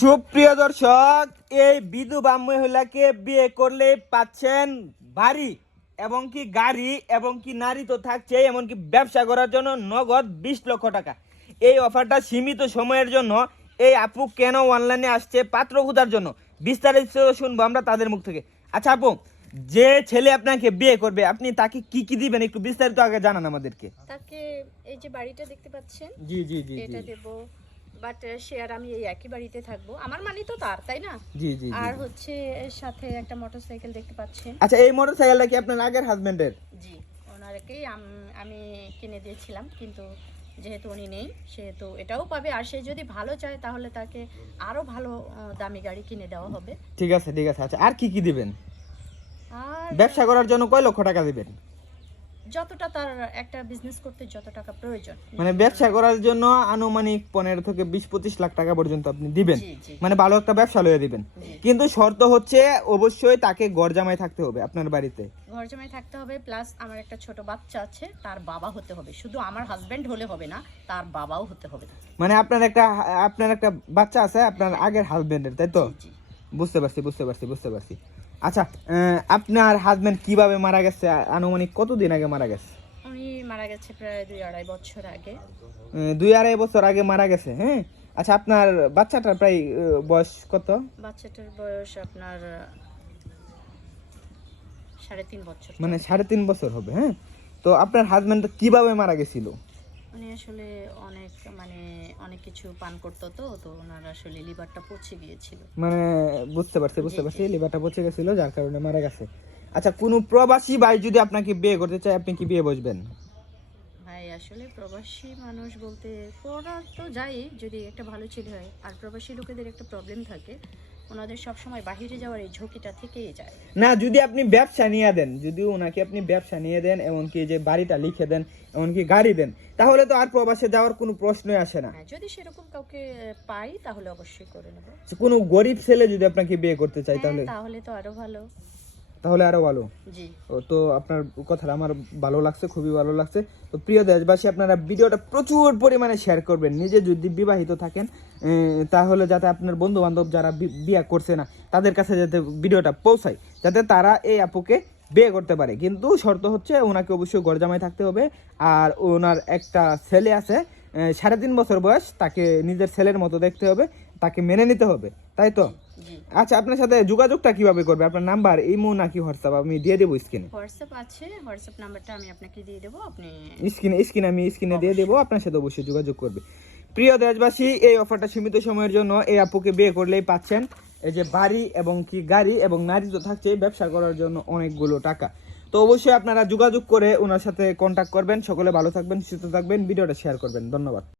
সুপ্রিয় দর্শক, এই বিধবা মহিলাকে বিয়ে করলে পাচ্ছেন বাড়ি এবং কি গাড়ি এবং কি নারী তো থাকছে, এমনকি ব্যবসা করার জন্য নগদ 20 লক্ষ টাকা। এই অফারটা সীমিত সময়ের জন্য। এই আপু কেন অনলাইনে আসছে পাত্র খোঁজার জন্য, বিস্তারিত শুনবো আমরা তাদের মুখ থেকে। আচ্ছা আপু, যে ছেলে আপনাকে বিয়ে করবে আপনি তাকে কি কি দিবেন একটু বিস্তারিত আগে জানান আমাদেরকে। তাকে এই যে বাড়িটা দেখতে পাচ্ছেন, জি জি জি এটা দেব, বাট শেয়ার আমি এই একই বাড়িতে থাকবো, আমার মানে তো তার, তাই না? জি জি। আর হচ্ছে এর সাথে একটা মোটরসাইকেল দেখতে পাচ্ছেন। আচ্ছা, এই মোটরসাইকেলটা কি আপনার আগের হাজবেন্ডের? জি, ওনারকেই আমি কিনে দিয়েছিলাম, কিন্তু যেহেতু উনি নেই সেহেতু এটাও পাবে। আর সে যদি ভালো চায় তাহলে তাকে আরো ভালো দামি গাড়ি কিনে দেওয়া হবে। ঠিক আছে ঠিক আছে। আচ্ছা, আর কি কি দিবেন? আর ব্যবসা করার জন্য কয় লক্ষ টাকা দিবেন? যতটা তার একটা বিজনেস করতে যত টাকা প্রয়োজন, মানে ব্যবসা করার জন্য আনুমানিক 15 থেকে 20-25 লাখ টাকা পর্যন্ত আপনি দিবেন। জি, জি। মানে ভালো একটা ব্যবসা লয়ে দিবেন। জি। কিন্তু শর্ত হচ্ছে অবশ্যই তাকে ঘর জামাই থাকতে হবে আপনার বাড়িতে। ঘর জামাই থাকতে হবে, প্লাস আমার একটা ছোট বাচ্চা আছে, তার বাবা হতে হবে। শুধু আমার হাজবেন্ড হলে হবে না, তার বাবাও হতে হবে। মানে আপনার একটা বাচ্চা আছে আপনার আগের হাজবেন্ডের, তাই তো? জি, জি। বুঝতে পারছি। আচ্ছা, আপনার হাজবেন্ড কিভাবে মারা গেছে, আনুমানিক কতদিন আগে মারা গেছে? উনি মারা গেছে প্রায় 2-2.5 বছর আগে। 2-2.5 বছর আগে মারা গেছে, হ্যাঁ। আচ্ছা, আপনার বাচ্চাটার প্রায় বয়স কত? বাচ্চাটার বয়স আপনার 3.5 বছর। মানে 3.5 বছর হবে, হ্যাঁ। তো আপনার হাজবেন্ড কিভাবে মারা গেছিল? উনি আসলে অনেক কিছু পান করতো, তো ওনার আসলে লিভারটা পচে গিয়েছিল। মানে বুঝতে পারছি, জি। লিভারটা পচে গেছিল যার কারণে মারা গেছে। আচ্ছা, কোন প্রবাসী ভাই যদি আপনাকে বিয়ে করতে চায় আপনি কি বিয়ে বসবেন? ভাই আসলে প্রবাসী মানুষ বলতে করা তো যাই, যদি একটা ভালো ছেলে হয়। আর প্রবাসী লোকেদের একটা প্রবলেম থাকে, ওনাদের সবসময় বাহিরে যাওয়ার এই ঝুঁকিটা থেকেই যায়। না, যদি আপনি ব্যবসা নিয়ে দেন, যদি ওনাকে আপনি ব্যবসা নিয়ে দেন, এমনকি যে বাড়িটা লিখে দেন, এমনকি গাড়ি দেন, তাহলে তো আর প্রবাসে যাওয়ার কোনো প্রশ্নই আসে না। হ্যাঁ, যদি সেরকম কাউকে পাই তাহলে অবশ্যই করে নেব। কোনো গরিব ছেলে যদি আপনাকে বিয়ে করতে চায় হ্যাঁ, তাহলে তো আরো ভালো। তাহলে আরো ভালো। জি। তো আপনার কথাটা আমার ভালো লাগছে, খুবই ভালো লাগছে। তো প্রিয় দেশবাসী, আপনারা ভিডিওটা প্রচুর পরিমাণে শেয়ার করবেন। নিজে যদি বিবাহিত থাকেন তাহলে যাতে আপনার বন্ধু বান্ধব যারা বিয়ে করছে না তাদের কাছে যাতে ভিডিওটা পৌঁছায়, যাতে তারা এই আপুকে বিয়ে করতে পারে। কিন্তু শর্ত হচ্ছে ওনাকে অবশ্যই ঘর জামাই থাকতে হবে। আর ওনার একটা ছেলে আছে 3.5 বছর বয়স, তাকে নিজের ছেলের মতো দেখতে হবে, তাকে মেনে নিতে হবে, তাই তো? জি। আচ্ছা, আপনার সাথে যোগাযোগটা কিভাবে করবে? আপনার নাম্বার ইমো নাকি হোয়াটসঅ্যাপ আমি দিয়ে দেবো স্ক্রিনে? হোয়াটসঅ্যাপ আছে, হোয়াটসঅ্যাপ নাম্বারটা আমি আপনাকে দিয়ে দেবো, আপনি স্ক্রিনে দিয়ে দেবো, আপনার সাথে অবশ্যই যোগাযোগ করবে। প্রিয় দেশবাসী, এই অফারটা সীমিত সময়ের জন্য। এই আপুকে বিয়ে করলেই পাচ্ছেন এই যে বাড়ি এবং কি গাড়ি, এবং নারী তো থাকছে ব্যবসা করার জন্য অনেকগুলো টাকা। তো অবশ্যই আপনারা যোগাযোগ করে ওনার সাথে কন্ট্যাক্ট করবেন। সকলে ভালো থাকবেন, সুস্থ থাকবেন, ভিডিওটা শেয়ার করবেন। ধন্যবাদ।